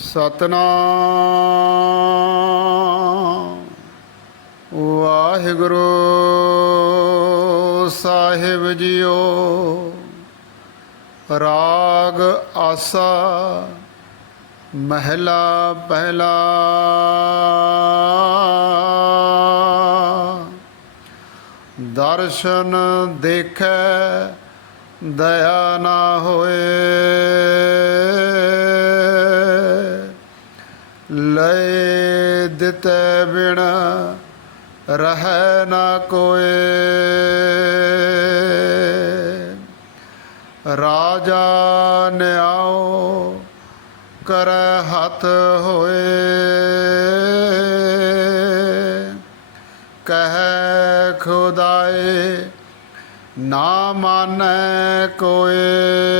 ਸਤਨਾਮ। ਵਾਹਿਗੁਰੂ ਸਾਹਿਬ JIO ਰਾਗ ਆਸਾ ਮਹਿਲਾ ਪਹਿਲਾ। ਦਰਸ਼ਨ ਦੇਖੈ ਦਇਆ ਨਾ ਹੋਏ। ਲੈ ਦਿੱਤੇ ਬਿਨ ਰਹਿ ਨਾ ਕੋਏ। ਰਾਜਾ ਨਿਆਓ ਕਰੈ ਹੱਥ ਹੋਏ। ਕਹਿ ਖੁਦਾਏ ਨਾ ਮਾਨੈ ਕੋਏ।